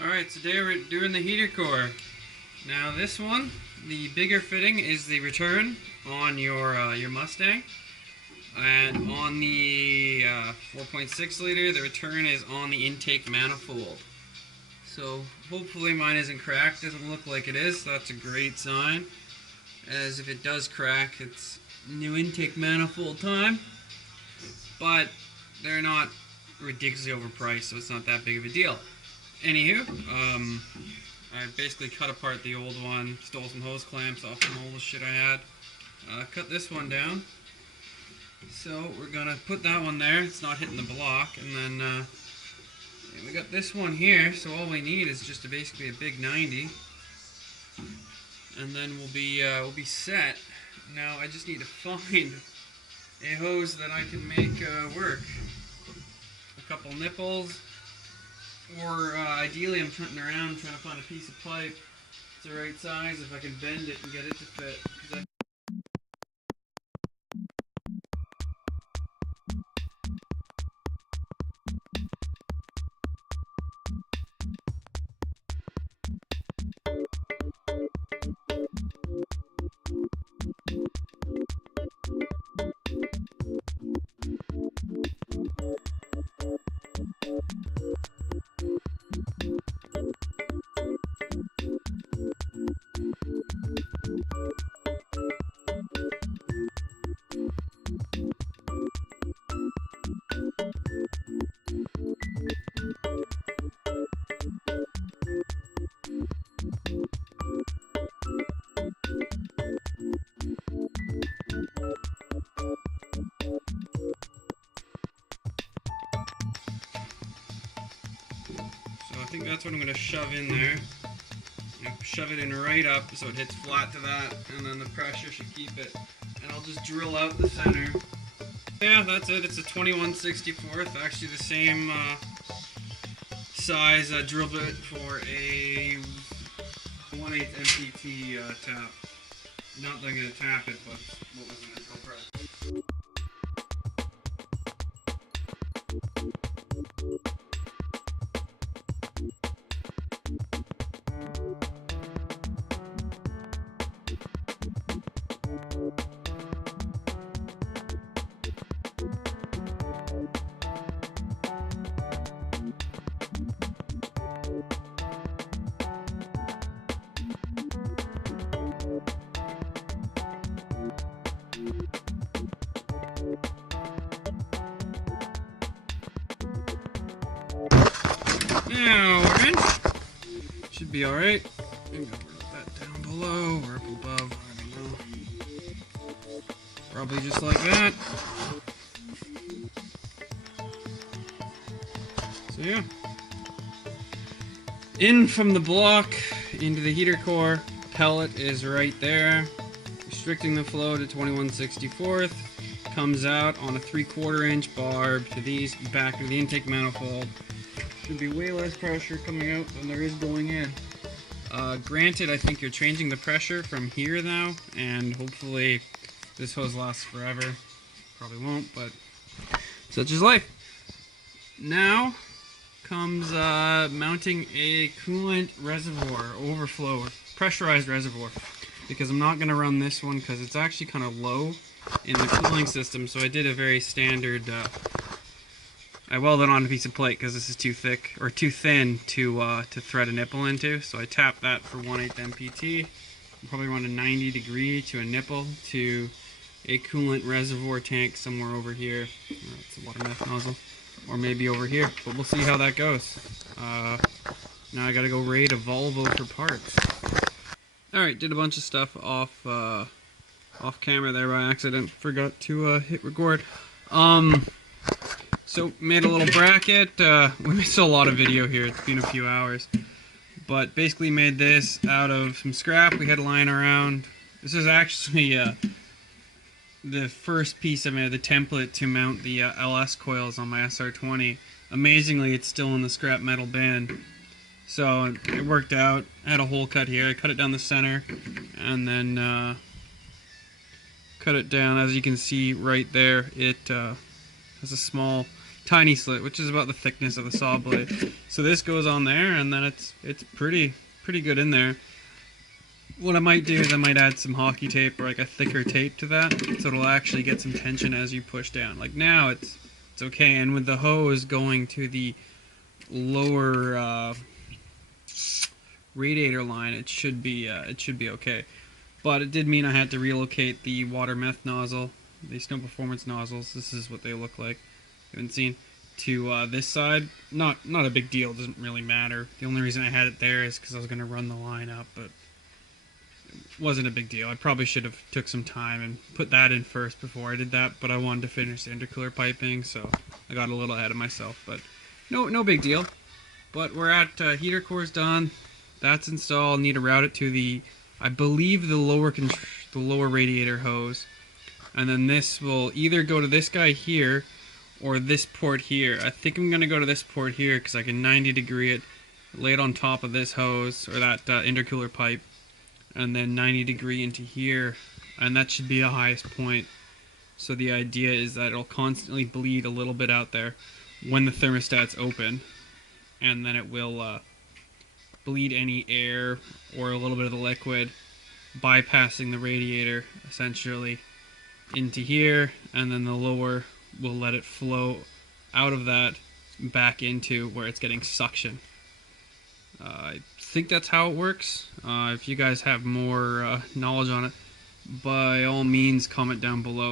Alright, today we're doing the heater core. Now this one, the bigger fitting is the return on your Mustang. And on the 4.6 liter, the return is on the intake manifold. So hopefully mine isn't cracked. Doesn't look like it is, so that's a great sign. As if it does crack, it's new intake manifold time. But they're not ridiculously overpriced, so it's not that big of a deal. Anywho, I basically cut apart the old one, stole some hose clamps off some old shit I had, cut this one down. So we're gonna put that one there, it's not hitting the block, and then we got this one here, so all we need is just basically a big 90, and then we'll be set. Now I just need to find a hose that I can make work. A couple nipples, or ideally I'm hunting around trying to find a piece of pipe that's the right size, if I can bend it and get it to fit. So I think that's what I'm going to shove in there. Shove it in right up so it hits flat to that, and then the pressure should keep it. And I'll just drill out the center. Yeah, that's it. It's a 21/64, actually the same size drill bit for a 1/8 MPT tap. Not that I'm going to tap it, but what was an intro press. Now we're in. Should be alright. I'm gonna put that down below or up above. I don't know. Probably just like that. So yeah. In from the block into the heater core. Pellet is right there. Restricting the flow to 21/64. Comes out on a 3/4 inch barb to these back of the intake manifold. Should be way less pressure coming out than there is going in. Granted, I think you're changing the pressure from here now, and hopefully this hose lasts forever. Probably won't, but such is life. Now comes mounting a coolant reservoir, overflow, pressurized reservoir, because I'm not going to run this one because it's actually kind of low in the cooling system, so I did a very standard I welded on a piece of plate because this is too thick or too thin to thread a nipple into. So I tapped that for 1/8 MPT. I'll probably run a 90° to a nipple to a coolant reservoir tank somewhere over here. It's a water meth nozzle, or maybe over here. But we'll see how that goes. Now I gotta go raid a Volvo for parts. All right, did a bunch of stuff off camera there by accident. Forgot to hit record. So made a little bracket. We missed a lot of video here. It's been a few hours, but basically made this out of some scrap we had lying around. This is actually the first piece I made, the template to mount the LS coils on my SR20. Amazingly, it's still in the scrap metal bin, so it worked out. I had a hole cut here. I cut it down the center, and then cut it down. As you can see right there, it has a small tiny slit, which is about the thickness of the saw blade. So this goes on there, and then it's pretty good in there. What I might do is I might add some hockey tape or like a thicker tape to that, so it'll actually get some tension as you push down. Like now it's okay, and with the hose going to the lower radiator line, it should be okay. But it did mean I had to relocate the water meth nozzle, the Snow Performance nozzles. This is what they look like. You haven't seen, to this side. Not a big deal. It doesn't really matter. The only reason I had it there is because I was going to run the line up, but it wasn't a big deal. I probably should have took some time and put that in first before I did that, but I wanted to finish the intercooler piping, so I got a little ahead of myself. But no big deal. But we're at heater core's done. That's installed. Need to route it to the, I believe, the lower radiator hose, and then this will either go to this guy here or this port here. I think I'm gonna go to this port here because I can 90 degree it, lay it on top of this hose or that intercooler pipe, and then 90 degree into here, and that should be the highest point. So the idea is that it'll constantly bleed a little bit out there when the thermostat's open, and then it will bleed any air or a little bit of the liquid, bypassing the radiator essentially into here, and then the lower will let it flow out of that back into where it's getting suction. I think that's how it works. If you guys have more knowledge on it, by all means comment down below.